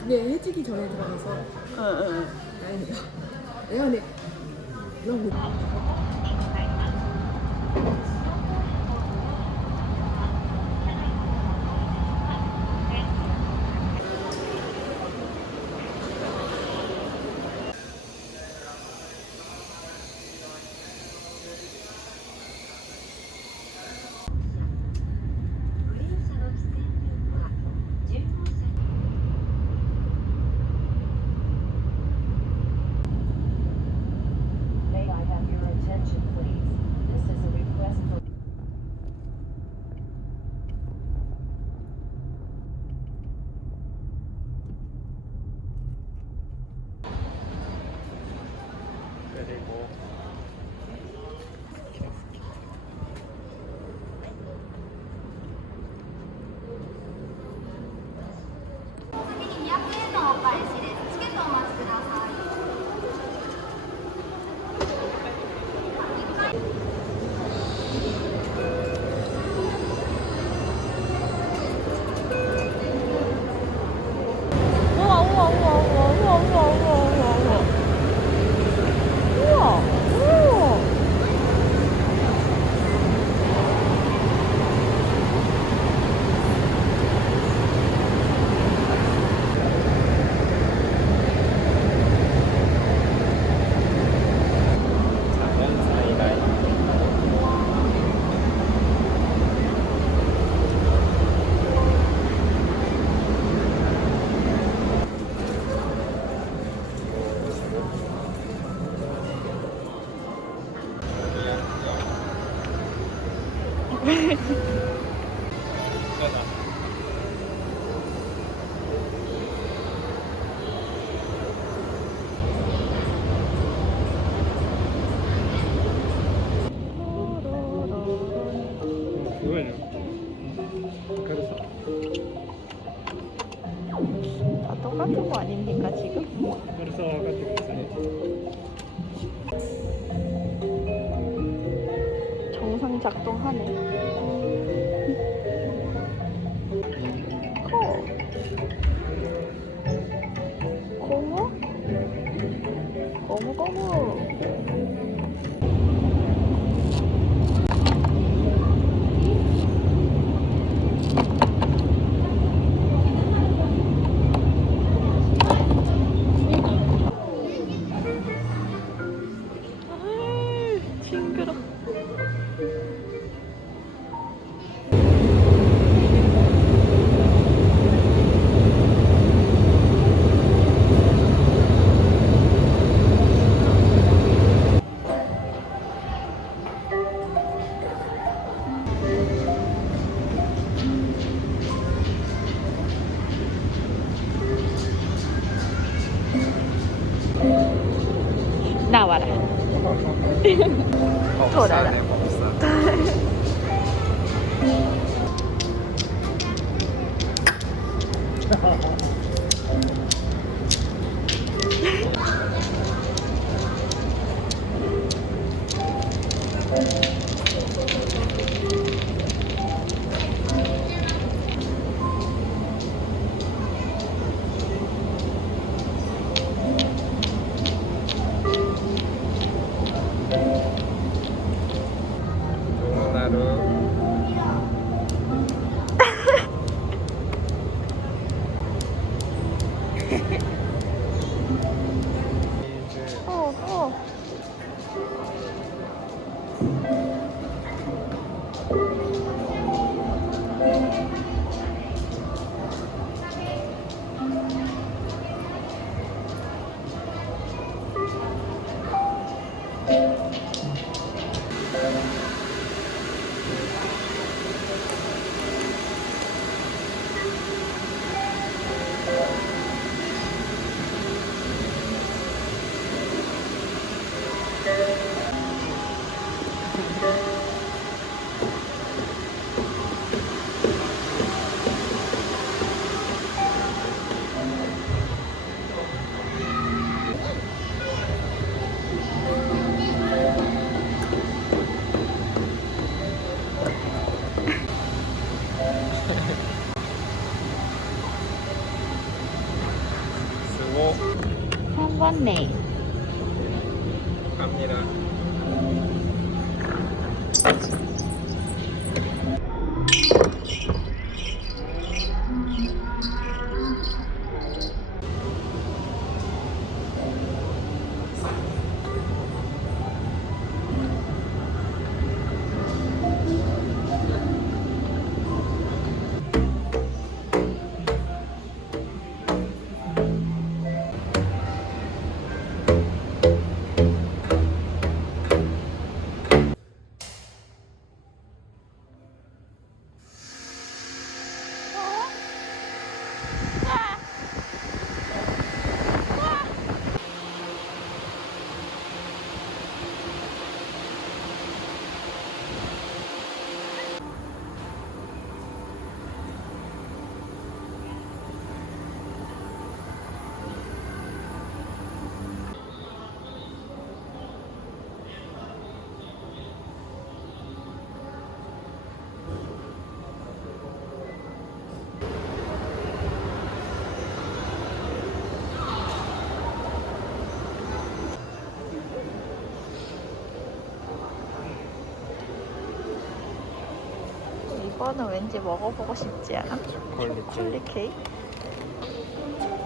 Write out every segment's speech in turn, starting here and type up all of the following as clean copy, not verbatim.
그게 해지기 전에 들어가서 응응. 다행이야. 내가 근데 너무 May I have your attention, please? This is a request for 그리고 우와 우와 우와 우와 우와 우와 우와 우와 우와 우와. 자연 사이가 그거는 그래서 다 똑같은 거 아닙니까 지금? 그래서 같은 정상 작동하네. 커. 고무? 고무. 아이, 징그러. 나와라. 돌아라. 하루 어. 왔네. 갑니다. 이거는 왠지 먹어보고 싶지 않아? 초콜릿 케이크?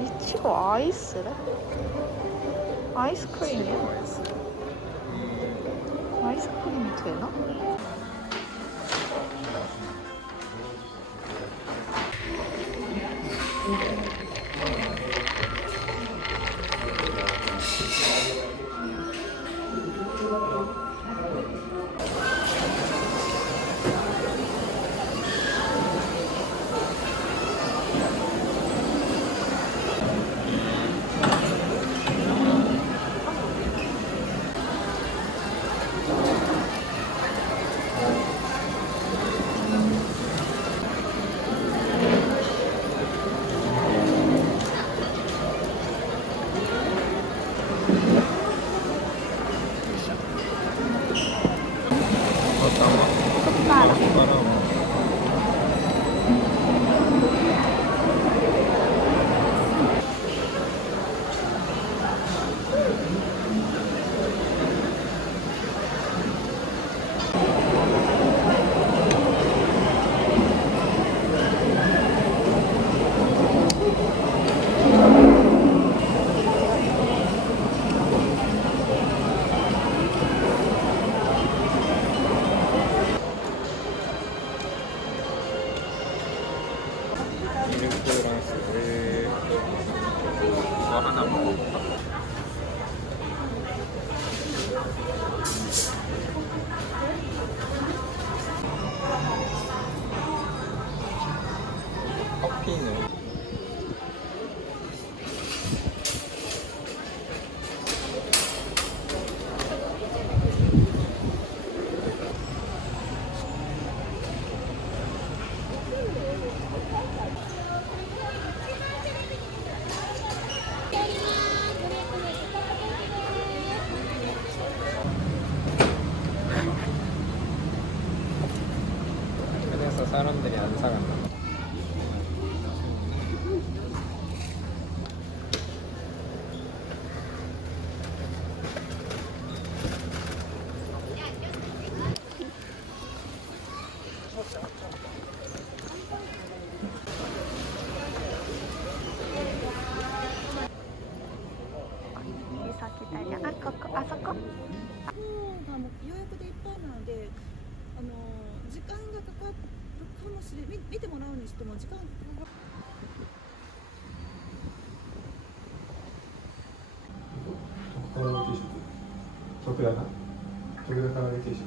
이치고 아이스래? 아이스크림이야? 아이스크림이 되나? 밀크랑 스프레이 이거 하나 먹어볼까? 커피는 그래서 사람들이 안 사간다. 여기서 기다려. 아, 거거, 아, 서거? がもう予約でいっぱいなので、時間がかかるかもしれない。見てもらうにしても時間がかかる。 徳田から揚げ定食